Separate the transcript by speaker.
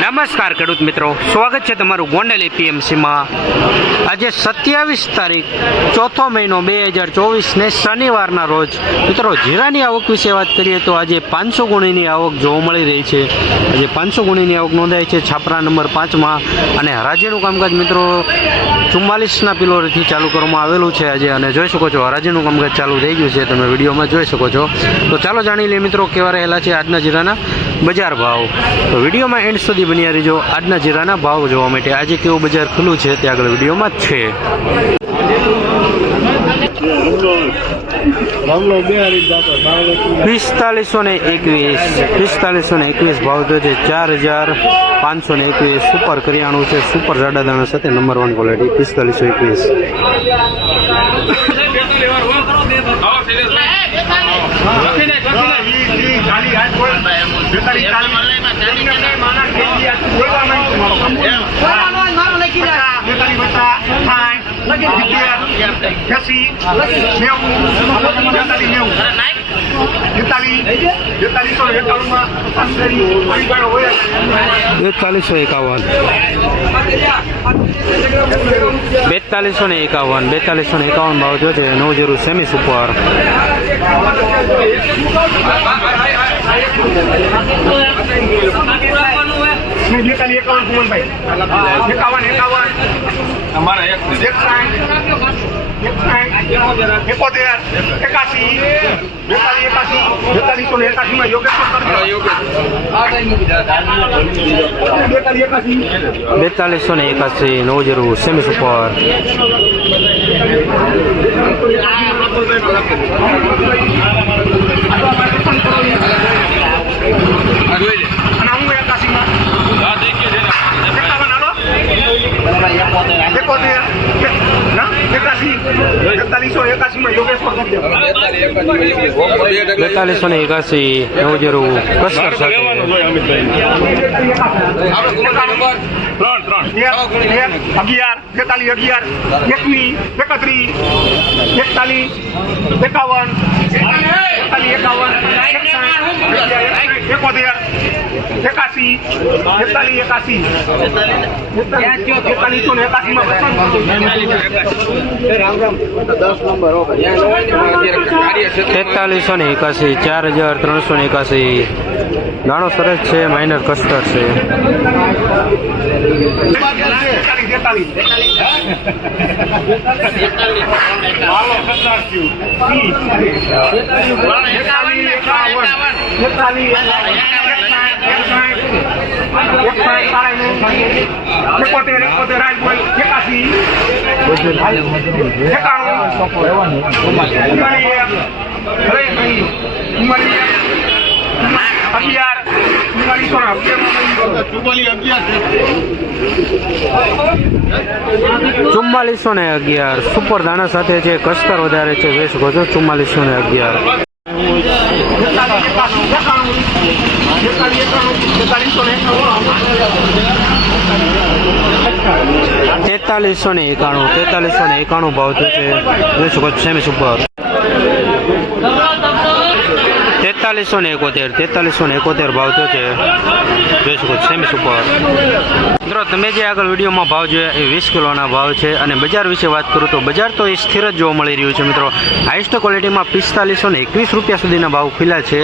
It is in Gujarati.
Speaker 1: નમસ્કાર ખેડૂત મિત્રો. સ્વાગત છે તમારું ગોંડલ એપીએમસીમાં. આજે સત્યાવીસ તારીખ, ચોથો મહિનો બે હજાર ચોવીસને શનિવારના રોજ. મિત્રો, જીરાની આવક વિશે વાત કરીએ તો આજે પાંચસો ગુણીની આવક જોવા મળી રહી છે. આજે પાંચસો ગુણીની આવક નોંધાઈ છે છાપરા નંબર પાંચમાં અને હરાજીનું કામકાજ મિત્રો ચુમ્માલીસના પિલોરથી ચાલુ કરવામાં આવેલું છે આજે અને જોઈ શકો છો હરાજીનું કામકાજ ચાલુ થઈ ગયું છે. તમે વિડીયોમાં જોઈ શકો છો. તો ચાલો જાણી લઈએ મિત્રો કેવા રહેલા છે આજના જીરાના. બજાર ભાવ. તો વિડીયોમાં એન્ડ સુધી બન્યા રહેજો. આજના જીરાના ભાવ જોવા માટે આજે કેવું બજાર ખુલ્લું છે તે આગળ વિડીયોમાં જ છે. પિસ્તાલીસો એકવીસ. પિસ્તાલીસો એકવીસ ભાવ તો છે ચાર હજાર પાંચસો એકવીસ. સુપર કરિયાણું છે. સુપર જાડા દાણા સાથે નંબર વન ક્વોલિટી પિસ્તાલીસો એકવીસ. એકતાલીસો એકાવન. બેતાલીસો ને એકાવન, બેતાલીસો ને એકાવન ભાવ જો છે નવ જીરો સેમી સુપર
Speaker 2: એકાવન એકાવન એકાવન
Speaker 3: અમારા
Speaker 2: એકોતેર એકાસી બેતાલીસ એકાસી બેતાલીસો ને એકાસી
Speaker 1: નવ જીરો સેમી સુપર
Speaker 2: અને હું એકાસીમાં એકાવન હાલો એકોતેર ના એકાસી બેતાલીસો
Speaker 1: ને એકાસી નવ જીરો
Speaker 2: અગિયાર બેતાલીસ અગિયાર એકવીસ એકત્રીસ એકતાલીસ એકાવન બેતાલીસ એકાવન એકસાઠ, એકોતેર એકાસી બેતાલીસ એકાસી. બેતાલીસો ને એકાસીમાં
Speaker 1: તેતાલીસો ને એકાસી ચાર હજાર ત્રણસો ને એકાસી. દાણો સરસ છે માઇનર કસ્ટર છે.
Speaker 2: બેતાલીસ એકોતેર અગિયાર ચુમ્માલીસો
Speaker 1: ને અગિયાર. સુપર દાણા સાથે છે, કસ્તર વધારે છે, વેશ ગોજો ચુમ્માલીસો ને અગિયાર. તેતાલીસો ને એકાણું, તેતાલીસો ને એકાણું ભાવ થયો છે. જોઈ શકો સેમી સુપર. તેતાલીસો ને એકોતેર, તેતાલીસો ને એકોતેર ભાવ થયો છે. જોઈ શકો સેમી સુપર. મિત્રો, તમે જે આગળ વિડીયોમાં ભાવ જોયા એ વીસ કિલોના ભાવ છે અને બજાર વિશે વાત કરું તો બજાર તો એ સ્થિર જ જોવા મળી રહ્યું છે, મિત્રો. હાઈસ્ટ ક્વોલિટીમાં પિસ્તાલીસો ને એકવીસ રૂપિયા સુધીના ભાવ ખુલ્યા છે.